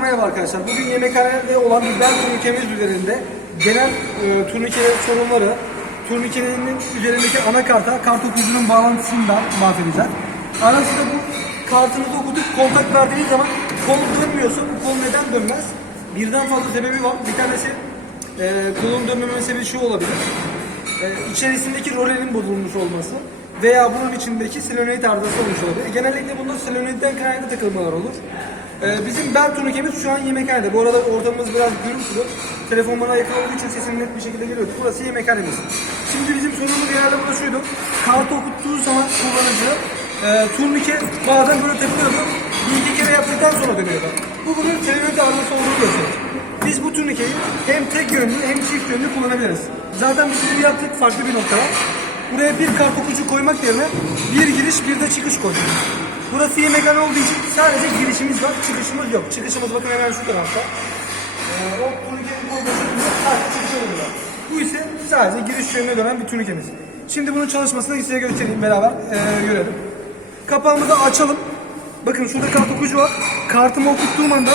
merhaba arkadaşlar. Bugün yemekhanede olan bir bel turnikemiz üzerinde genel e, turnike sorunları, turnikenin üzerindeki anakarta kart okuyucunun bağlantısından bahsedeceğiz. Arasında bu kartınızı okutup kontak verdiğiniz zaman kol dönmüyorsa bu kol neden dönmez? Birden fazla sebebi var. Bir tanesi e, kolun dönmeme sebebi şu olabilir. E, içerisindeki rolenin bozulmuş olması veya bunun içindeki selenoid arızası olmuş olabilir. Genellikle bunda selenoidden kaynaklı takılmalar olur. Ee, bizim bel turnikemiz şu an yemekhanede. Bu arada ortamımız biraz gürültülü. Telefon bana yakın olduğu için sesim net bir şekilde geliyor. Burası yemekhanemiz. Şimdi bizim sorunumuz genelde burada şuydu. Kartı okuttuğu zaman kullanıcı e, turnike bazen böyle takılıyordu. Bir iki kere yaptıktan sonra dönüyordu. Bu bunun selenoid arızası olduğunu gösterir. Biz bu turnikeyi hem tek yönlü hem çift yönlü kullanabiliriz. Zaten biz bunu yaptık farklı bir noktada. Buraya bir kart okuyucu koymak yerine bir giriş bir de çıkış koyduk. Burası yemekhane olduğu için sadece girişimiz var, çıkışımız yok. Çıkışımız bakın hemen şu tarafta. Ee, o turnikenin koyduklarımız sadece çıkış var. Bu ise sadece giriş yönüne dönen bir turnikemiz. Şimdi bunun çalışmasını size göstereyim beraber ee, görelim. Kapağımızı açalım. Bakın şurada kart okuyucu var. Kartımı okuttuğum anda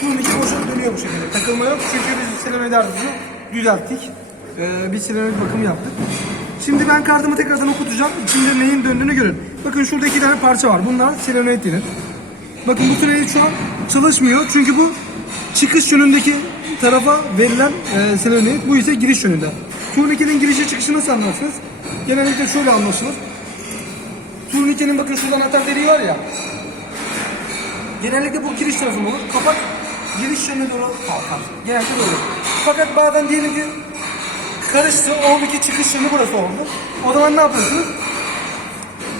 turnike boşa dönüyor bu şekilde. Takılma yok çünkü biz selenoid ardızı düzelttik. Ee, bir selenoid bakımı yaptık. Şimdi ben kartımı tekrardan okutacağım. İçinde neyin döndüğünü görün. Bakın şurada iki tane parça var. Bunlar selenoid denir. Bakın bu selenoid şu an çalışmıyor. Çünkü bu çıkış yönündeki tarafa verilen e, selenoid. Bu ise giriş yönünde. Turnikenin girişi çıkışı nasıl anlarsınız? Genellikle şöyle anlaşılır. Turnikenin bakın şurada anahtar deliği var ya. Genellikle bu giriş tarafında olur. Kapak giriş yönüne doğru kalkar. Genellikle böyle. Fakat bazen diyelim ki karıştı. O iki çıkış yönü burası oldu. O zaman ne yapıyorsunuz?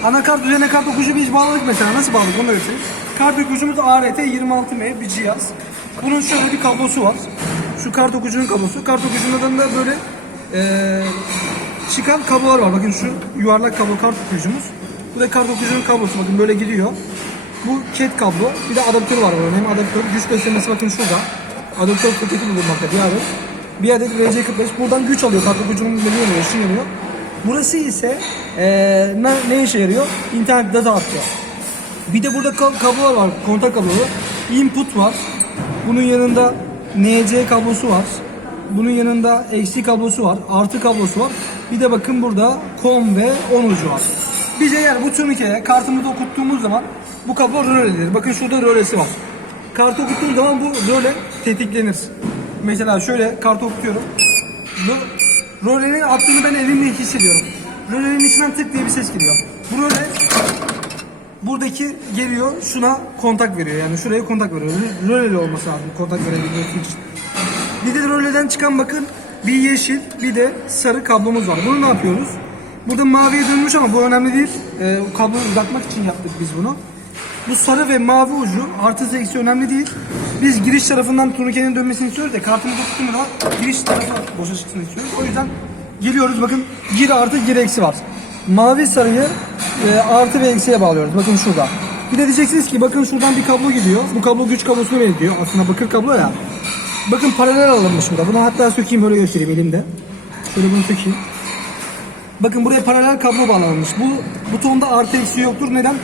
Anakart üzerine kart okuyucu biz bağladık mesela. Nasıl bağladık onu da göstereyim. Kart okuyucumuz ART 26M bir cihaz. Bunun şöyle bir kablosu var. Şu kart okuyucunun kablosu. Kart okuyucundan da böyle eee, çıkan kablolar var. Bakın şu yuvarlak kablo kart okuyucumuz. Bu da kart okuyucunun kablosu. Bakın böyle gidiyor. Bu cat kablo. Bir de adaptör var bunun. Hem adaptör güç beslemesi bakın şurada. Adaptör soketi bulunmakta bir adet. Bir adet RC45. Buradan güç alıyor. Kart okuyucunun yanıyor, ışın yanıyor. Burası ise eee, ne, ne işe yarıyor? İnternet data atıyor. Bir de burada kab- kablolar var. Kontak kabloları. Input var. Bunun yanında NC kablosu var. Bunun yanında eksi kablosu var. Artı kablosu var. Bir de bakın burada COM ve 10 ucu var. Biz eğer bu turnikeye kartımızı okuttuğumuz zaman bu kablo röledir. Bakın şurada rölesi var. Kartı okuttuğum zaman bu röle tetiklenir. Mesela şöyle kartı okutuyorum. Rölenin attığını ben elimle hissediyorum. Rölenin içinden tık diye bir ses geliyor. Bu röle buradaki geliyor şuna kontak veriyor yani şuraya kontak veriyor. Röleli olması lazım kontak verebilmesi için. Bir de röleden çıkan bakın bir yeşil bir de sarı kablomuz var. Bunu ne yapıyoruz? Burada maviye dönmüş ama bu önemli değil. Ee, kabloyu uzatmak için yaptık biz bunu. Bu sarı ve mavi ucu artı eksi önemli değil. Biz giriş tarafından turnikenin dönmesini istiyoruz da kartımızı tuttuğumuz zaman giriş tarafı boşa çıksın istiyoruz. O yüzden geliyoruz bakın gir artı gir eksi var. Mavi sarıyı e, artı ve eksiye bağlıyoruz. Bakın şurada. Bir de diyeceksiniz ki bakın şuradan bir kablo gidiyor. Bu kablo güç kablosuna benziyor. Aslında bakır kablo ya. Bakın paralel alınmış burada. Bunu hatta sökeyim böyle göstereyim elimde. Şöyle bunu sökeyim. Bakın buraya paralel kablo bağlanmış. Bu butonda artı eksi yoktur. Neden?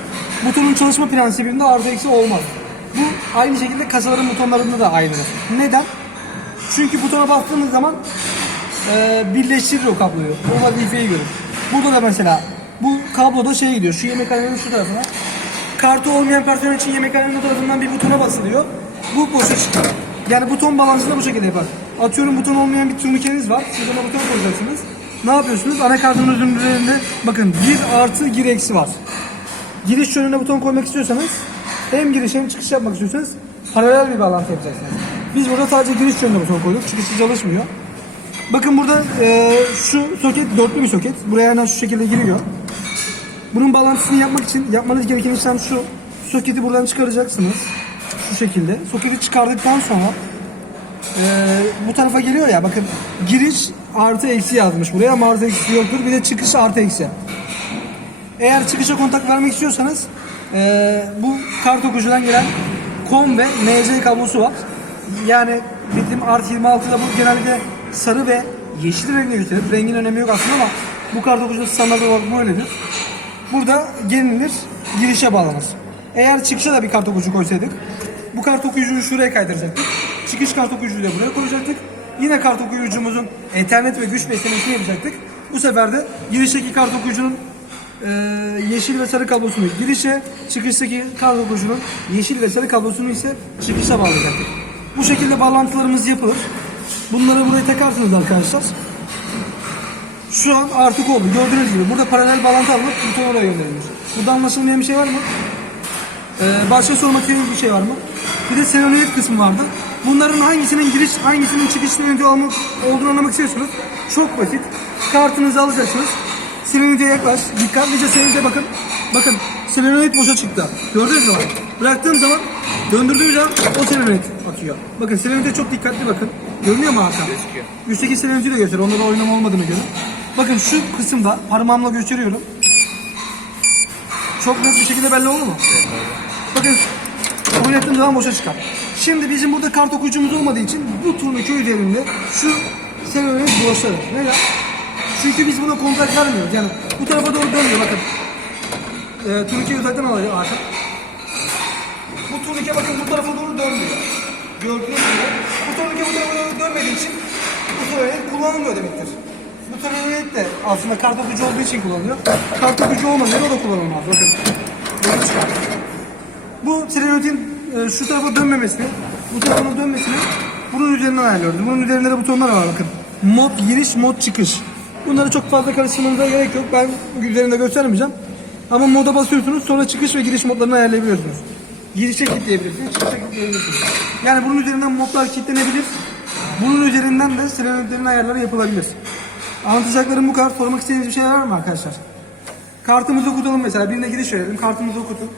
Butonun çalışma prensibinde artı eksi olmaz. Bu aynı şekilde kasaların butonlarında da aynıdır. Neden? Çünkü butona bastığınız zaman e, birleştirir o kabloyu. O vazifeyi görür. Burada da mesela bu kabloda şey gidiyor. Şu yemekhanenin şu tarafına. Kartı olmayan personel için yemekhanenin o tarafından bir butona basılıyor. Bu boşa çıkıyor. Yani buton balansını da bu şekilde yapar. Atıyorum buton olmayan bir turnikeniz var. Siz ona buton koyacaksınız. Ne yapıyorsunuz? Anakartınızın üzerinde bakın gir artı gir eksi var. Giriş yönüne buton koymak istiyorsanız hem giriş hem çıkış yapmak istiyorsanız paralel bir bağlantı yapacaksınız. Biz burada sadece giriş yönüne buton koyduk. Çıkışı çalışmıyor. Bakın burada e, şu soket dörtlü bir soket. Buraya hemen şu şekilde giriyor. Bunun bağlantısını yapmak için yapmanız gereken işlem şu. Soketi buradan çıkaracaksınız. Şu şekilde. Soketi çıkardıktan sonra e, bu tarafa geliyor ya bakın giriş artı eksi yazmış buraya ama artı eksi yoktur. Bir de çıkış artı eksi. Eğer çıkışa kontak vermek istiyorsanız e, bu kart okuyucudan gelen COM ve NC kablosu var. Yani bildiğim artı 26'da bu genellikle sarı ve yeşil rengi gösterir. Rengin önemi yok aslında ama bu kart okuyucu standart olarak böyledir. Burada gelinir, girişe bağlanır. Eğer çıkışa da bir kart okuyucu koysaydık Bu kart okuyucuyu şuraya kaydıracaktık. Çıkış kart okuyucuyu da buraya koyacaktık. Yine kart okuyucumuzun Ethernet ve güç beslemesini yapacaktık. Bu sefer de girişteki kart okuyucunun e, yeşil ve sarı kablosunu girişe, çıkıştaki kart okuyucunun yeşil ve sarı kablosunu ise çıkışa bağlayacaktık. Bu şekilde bağlantılarımız yapılır. Bunları buraya takarsınız arkadaşlar. Şu an artık oldu. Gördüğünüz gibi burada paralel bağlantı alınıp buton oraya gönderilir. Burada anlaşılmayan bir şey var mı? Ee, başka sormak istediğiniz bir şey var mı? Bir de senonoid kısmı vardı. Bunların hangisinin giriş, hangisinin çıkış yönetici olduğunu anlamak istiyorsunuz. Çok basit. Kartınızı alacaksınız. Selenoid'e yaklaş. Dikkatlice selenoid'e bakın. Bakın selenoid boşa çıktı. Gördünüz mü? Bıraktığım zaman döndürdüğüm zaman o selenoid atıyor. Bakın selenoid'e çok dikkatli bakın. Görünüyor mu Hakan? Gözüküyor. Üstteki selenoid'i de göster. Onda da oynama olmadığını görün. Bakın şu kısımda parmağımla gösteriyorum. Çok net bir şekilde belli oldu mu? Bakın oynattığım zaman boşa çıkar. Şimdi bizim burada kart okuyucumuz olmadığı için bu turnike üzerinde şu selenoid boşadır. Neden? Çünkü biz buna kontak vermiyoruz. Yani bu tarafa doğru dönmüyor bakın. Ee, turnikeyi uzaktan alacak artık. Bu turnike bakın bu tarafa doğru dönmüyor. Gördüğünüz gibi. Bu turnike bu tarafa doğru dönmediği için bu selenoid kullanılmıyor demektir. Bu selenoid de aslında kart okuyucu olduğu için kullanılıyor. Kart okuyucu olmadan o da kullanılmaz. Bakın. Bu selenoidin e, şu tarafa dönmemesini, bu tarafa dönmesini bunun üzerinden ayarlıyoruz. Bunun üzerinde de butonlar var bakın. Mod giriş, mod çıkış. Bunları çok fazla karıştırmanıza gerek yok. Ben üzerinde göstermeyeceğim. Ama moda basıyorsunuz sonra çıkış ve giriş modlarını ayarlayabiliyorsunuz. Girişe kilitleyebilirsiniz, çıkışa kilitleyebilirsiniz. Yani bunun üzerinden modlar kilitlenebilir. Bunun üzerinden de selenoidlerin ayarları yapılabilir. Anlatacaklarım bu kadar. Sormak istediğiniz bir şeyler var mı arkadaşlar? Kartımızı okutalım mesela. Birine giriş verelim. Kartımızı okutun.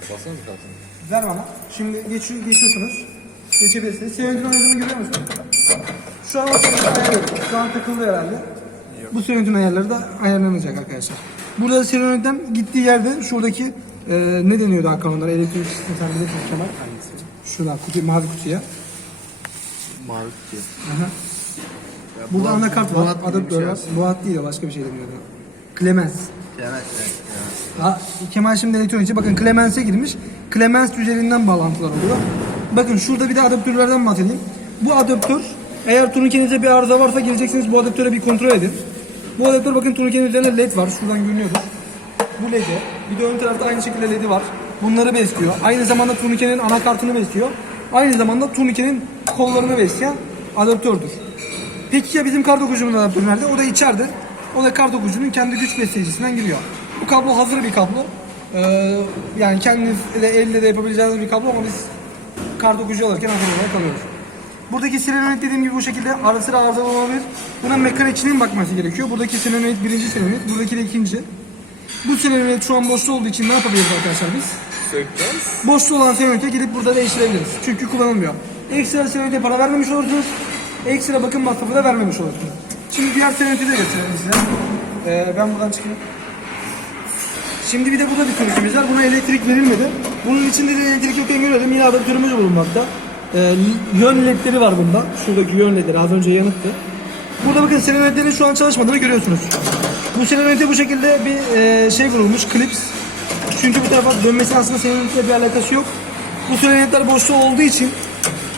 Bassanız kalsın. Ver bana. Şimdi geçiyor, geçiyorsunuz. Geçebilirsiniz. Sevincin oynadığını görüyor musun? Şu an o ayarı yok. Şu an takıldı herhalde. Bu sevincin ayarları da ayarlanacak arkadaşlar. Burada sevinciden gittiği yerde şuradaki e, ne deniyordu Hakan onlara? Elektrik sistemi sen bilirsin Kemal. Hangisi? Şurada kutu, mavi kutuya. Mavi kutu. Aha. Burada anakart var. Adaptör var. Bu hat değil o başka bir şey deniyordu. Clemens. Evet, evet. Ha, Kemal şimdi elektronikçi. Bakın Clemens'e girmiş. Clemens üzerinden bağlantılar oluyor. Bakın şurada bir de adaptörlerden bahsedeyim. Bu adaptör eğer turnikenizde bir arıza varsa geleceksiniz bu adaptöre bir kontrol edin. Bu adaptör bakın turnikenin üzerinde led var. Şuradan görünüyordur. Bu ledi. Bir de ön tarafta aynı şekilde ledi var. Bunları besliyor. Aynı zamanda turnikenin anakartını besliyor. Aynı zamanda turnikenin kollarını besleyen adaptördür. Peki ya bizim kart okuyucumuz adaptörü nerede? O da içeride. O da kart okuyucunun kendi güç besleyicisinden giriyor. Bu kablo hazır bir kablo. Ee, yani kendiniz de elle de yapabileceğiniz bir kablo ama biz kart okuyucu alırken hazır olarak alıyoruz. Buradaki selenoid dediğim gibi bu şekilde ara sıra arızalı olabilir. Buna mekanikçinin bakması gerekiyor. Buradaki selenoid birinci selenoid, buradaki de ikinci. Bu selenoid şu an boşta olduğu için ne yapabiliriz arkadaşlar biz? Sökeceğiz. Boşta olan selenoid'e gidip burada değiştirebiliriz. Çünkü kullanılmıyor. Ekstra selenoid'e para vermemiş olursunuz. Ekstra bakım masrafı da vermemiş olursunuz. Şimdi diğer selenoid'i de gösterelim size. Ee, ben buradan çıkayım. Şimdi bir de burada bir turnikimiz var. Buna elektrik verilmedi. Bunun içinde de elektrik yok görelim. Yine adaptörümüz bulunmakta. Ee, yön ledleri var bunda. Şuradaki yön ledleri az önce yanıktı. Burada bakın selenoidlerin şu an çalışmadığını görüyorsunuz. Bu selenoid'e bu şekilde bir e, şey vurulmuş, klips. Çünkü bu tarafa dönmesi aslında selenoidle bir alakası yok. Bu selenoidler boşta olduğu için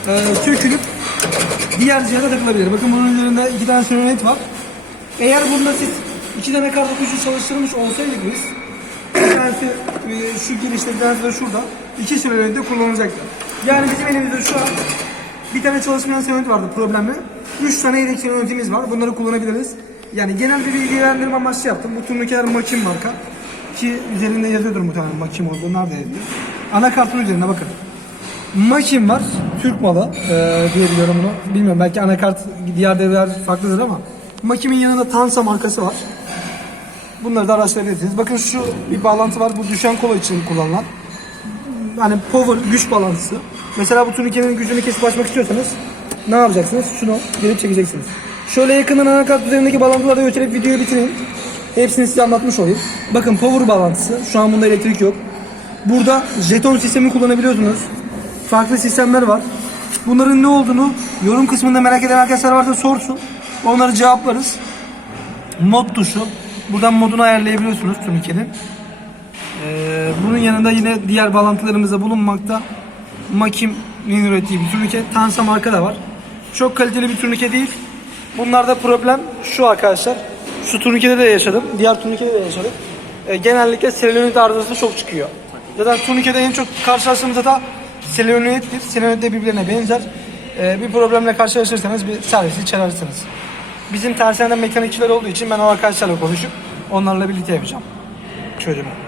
e, sökülüp diğer cihaza takılabilir. Bakın bunun üzerinde iki tane selenoid var. Eğer bunda siz iki tane kart okuyucu çalıştırmış olsaydık biz bir tanesi e, şu girişte bir tanesi de şurada. İki selenoid de kullanılacaktı. Yani bizim elimizde şu an bir tane çalışmayan selenoid vardı problemli. Üç tane yedek selenoidimiz var. Bunları kullanabiliriz. Yani genel bir bilgilendirme amaçlı yaptım. Bu turnikeler Makin marka. Ki üzerinde yazıyordur muhtemelen Makin olduğu. Nerede yazıyor? Anakartın üzerinde bakın. Makin var. Türk malı ee, diye biliyorum bunu. Bilmiyorum belki anakart diğer devreler farklıdır ama Makin'in yanında Tansa markası var. Bunları da araştırabilirsiniz. Bakın şu bir bağlantı var. Bu düşen kola için kullanılan. Yani power güç bağlantısı. Mesela bu turnikenin gücünü kesip açmak istiyorsanız ne yapacaksınız? Şunu gelip çekeceksiniz. Şöyle yakından anakart üzerindeki bağlantıları gösterip videoyu bitireyim. Hepsini size anlatmış olayım. Bakın power bağlantısı. Şu an bunda elektrik yok. Burada jeton sistemi kullanabiliyorsunuz. Farklı sistemler var. Bunların ne olduğunu yorum kısmında merak eden arkadaşlar varsa sorsun. Onları cevaplarız. Mod tuşu. Buradan modunu ayarlayabiliyorsunuz turnikenin. Ee, bunun yanında yine diğer bağlantılarımız da bulunmakta. Makim'in ürettiği bir turnike. Tansa marka da var. Çok kaliteli bir turnike değil. Bunlarda problem şu arkadaşlar. Şu turnikede de yaşadım. Diğer turnikede de yaşadık. E, genellikle selenoid arızası çok çıkıyor. Zaten turnikede en çok karşılaştığımız hata selenoiddir. Selenoid de birbirine benzer. E, bir problemle karşılaşırsanız bir servisi çağırırsınız. Bizim tersanede mekanikçiler olduğu için ben o arkadaşlarla konuşup onlarla birlikte yapacağım çözümü.